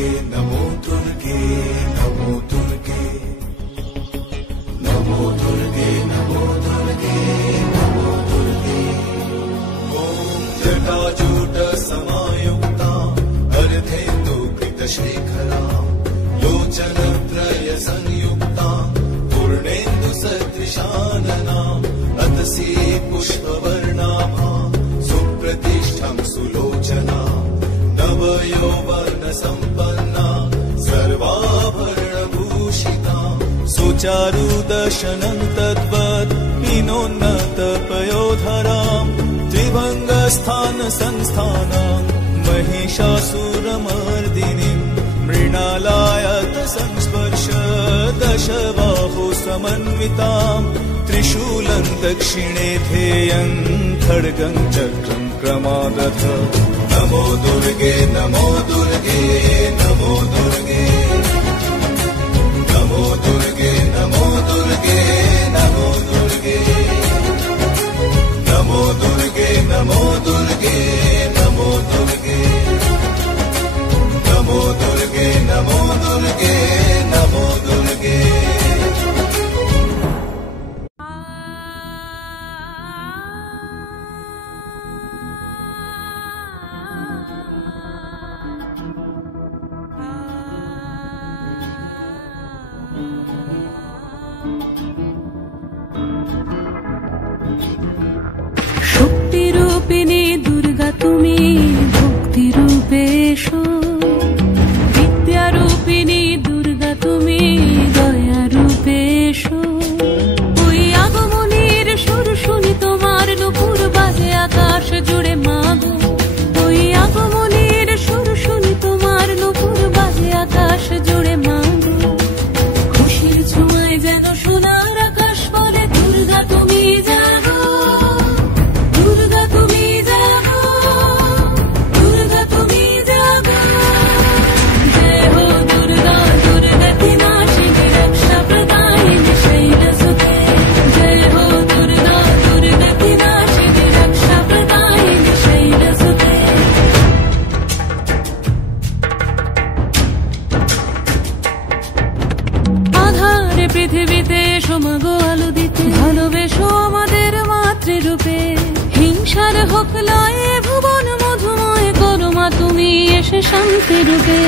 दुर्गे नमो दुर्गे नमो दुर्गे नमो दुर्गे नमो दुर्गे नमो दुर्गे ॐ जटाजूट समायुक्ता अर्धेन्दु कृतशेखरा लोचनत्रय संयुक्ता पूर्णेन्दु सदृशानना अतसी पुष्पवर्णाभा सुप्रतिष्ठं सुलोचना नवयौवन संपन्ना सर्वाभरणभूषिता सुचारुदर्शनं तद्वत् विनोन्नतपयोधरां त्रिभङ्गस्थान संस्थानां महिषासुरमर्दिनीं मृणालायत संस्पर्श दशबाहु समन्वितां त्रिशूलं दक्षिणे ध्येयं खड्गं चक्रं क्रमादध नमो दुर्गे नमो दुर्गे नमो दुर्गे नमो दुर्गे नमो दुर्गे नमो दुर्गे नमो दुर्गे नमो दुर्गे नमो दुर्गे नमो दुर्गे नमो दुर्गे नमो दुर्गे शक्तिरूपिणी दुर्गा तुमी भक्तिरूपेषु विद्यारूपिणी दुर्गा तुमी दयारूपेषु ওই আগমনের সুর শুনি তোমার নুপুর বাজে আকাশ জুড়ে মাগো ওই আগমনের সুর শুনি তোমার নুপুর বাজে আকাশ জুড়ে মাগো খুশির ছোঁয়ায় যেন সোনার আকাশ বলে দুর্গা তুমি জাগো দুর্গা তুমি জাগো দুর্গা তুমি জাগো জয় হো দুর্গা দুর্গা কি নাশিনী রক্ষা প্রদায়িনী শৈলসুতে জয় হো দুর্গা দুর্গা কি নাশিনী রক্ষা প্রদায়িনী শৈলসুতে আধারে পৃথিবীতে সমাগো আলো দিতে ভালোবেসো আমাদের মাতৃরূপে হিংসার হোক লয়ে ভুবন মধুময় করো মা তুমি এসে শান্তি রূপে